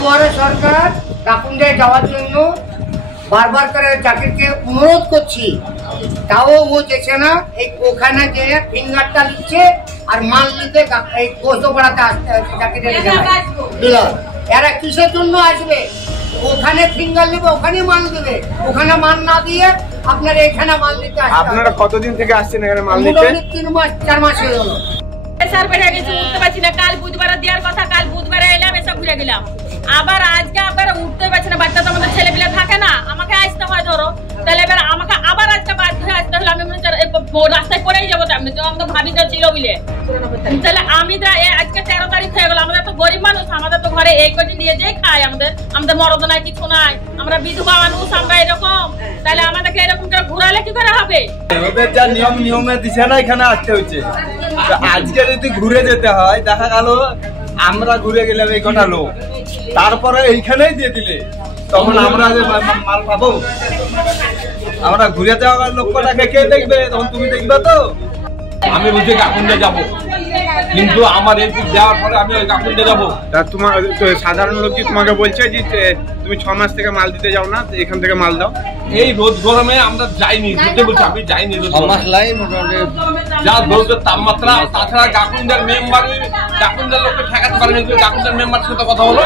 সরকার কাকুন্দায় যাওয়ার জন্য বারবার করে জাকিরকে অনুরোধ করছি, তাও ও যেছে না। এই ওখানে যে ফিঙ্গারটা নিচ্ছে আর মাল নিতে এই গোস্তপাড়াতে আসতে হচ্ছে জাকিরের ডিলার। এরা কিসের জন্য আসবে? ওখানে ফিঙ্গার নেবে, ওখানে মাল দেবে, ওখানে মাল না দিয়ে আপনার এখানে মাল নিতে আসবে। আপনারা কতদিন থেকে আসছেন এখানে মাল নিতে? 3 মাস 4 মাস হয়ে গেল। স্যার বেড়ে গেছে, উঠতে পারছি না। কাল বুধবারে দেওয়ার কথা, কাল বুধবারে এলাম, এসে ঘুরে গেলাম। আবার আজকে আপনারা উঠতে পারছি না। বাচ্চা তো আমাদের ছেলে পিলে থাকে না, আমাকে আসতে হয় ধরো। তাহলে এবার আমাকে আবার আজকে বাধ্য হয়ে আসতে হলো। আমি রাস্তায় পড়েই যাবো, আমি তো ভাবি তো ছিল বলে। তাহলে আমি আজকে 13 তারিখ হয়ে গেল। আমাদের তো গরিব মানুষ, আমাদের তো ঘরে এই কটি নিয়ে যেই খাই। আমাদের মরদ নাই, কিছু নাই, আমরা বিধবা মানুষ, আমরা এরকম। তাহলে আমাদেরকে এরকম করে ঘুরালে কি করে হবে? ওদের যা নিয়মে দিছে না, এখানে আসতে হচ্ছে। আজকে যদি ঘুরে যেতে হয়, দেখা গেল আমরা ঘুরে গেলাম এই কটা লোক, তারপরে এইখানেই দিয়ে দিলে তখন আমরা মাল পাবো? আমরা ঘুরে যাওয়ার লোকটাকে কে দেখবে? তখন তুমি দেখবে তো। আমি বুঝি কাকুন্ডে যাবো, কিন্তু আমার এই যাওয়ার পরে আমি ওই কাকুন্ডে যাবো। তা তোমার সাধারণ লোক কি তোমাকে বলছে যে তুমি 6 মাস থেকে মাল দিতে যাও না, এখান থেকে মাল দাও? এই রোদ গরমে আমরা যাইনি, সত্যি বলছি আমি যাইনি। যা রোদের তাপমাত্রা, তাছাড়া কাকুন্ডার মেম্বার কাকুন্ডার লোককে ঠেকাতে পারেনি। কাকুন্ডার মেম্বার সাথে কথা বলো।